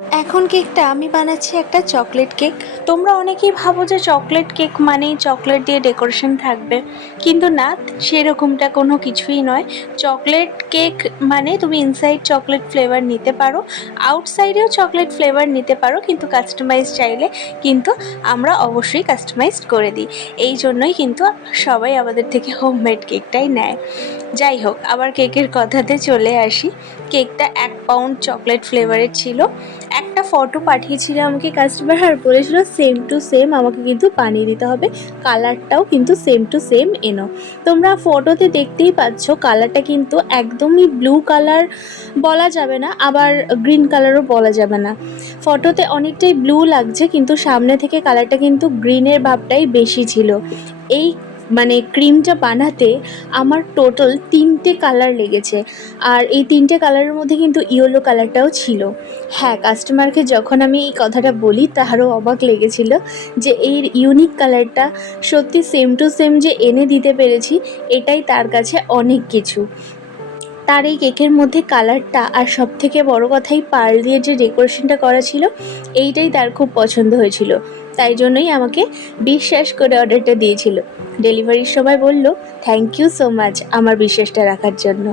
এখন কেকটা আমি বানাচ্ছি একটা চকলেট কেক। তোমরা অনেকেই ভাবো যে চকলেট কেক মানেই চকলেট দিয়ে ডেকোরেশন থাকবে, কিন্তু না, সেরকমটা কোনো কিছুই নয়। চকলেট কেক মানে তুমি ইনসাইড চকলেট ফ্লেভার নিতে পারো, আউটসাইডেও চকলেট ফ্লেভার নিতে পারো, কিন্তু কাস্টমাইজ চাইলে কিন্তু আমরা অবশ্যই কাস্টমাইজড করে দিই। এই জন্যই কিন্তু সবাই আমাদের থেকে হোমমেড কেকটাই নেয়। যাই হোক, আবার কেকের কথাতে চলে আসি। কেকটা 1 পাউন্ড চকলেট ফ্লেভারের ছিল। একটা ফটো পাঠিয়েছিল আমাকে কাস্টমার, আর বলেছিল সেম টু সেম আমাকে কিন্তু বানিয়ে দিতে হবে, কালারটাও কিন্তু সেম টু সেম এনো। তোমরা ফটোতে দেখতেই পাচ্ছ কালারটা কিন্তু একদমই ব্লু কালার বলা যাবে না, আবার গ্রিন কালারও বলা যাবে না। ফটোতে অনেকটাই ব্লু লাগছে, কিন্তু সামনে থেকে কালারটা কিন্তু গ্রিনের ভাবটাই বেশি ছিল। এই মানে ক্রিমটা বানাতে আমার টোটাল 3টে কালার লেগেছে, আর এই 3টে কালারের মধ্যে কিন্তু ইয়েলো কালারটাও ছিল। হ্যাঁ, কাস্টমারকে যখন আমি এই কথাটা বলি তাহারও অবাক লেগেছিল যে এই ইউনিক কালারটা সত্যি সেম টু সেম যে এনে দিতে পেরেছি, এটাই তার কাছে অনেক কিছু। তার এই কেকের মধ্যে কালারটা আর সবথেকে বড় কথা এই পার্ল দিয়ে যে ডেকোরেশনটা করা ছিল, এইটাই তার খুব পছন্দ হয়েছিল। তাই জন্যই আমাকে বিশ্বাস করে অর্ডারটা দিয়েছিল। ডেলিভারির সময় বলল, থ্যাংক ইউ সো মাচ আমার বিশ্বাসটা রাখার জন্য।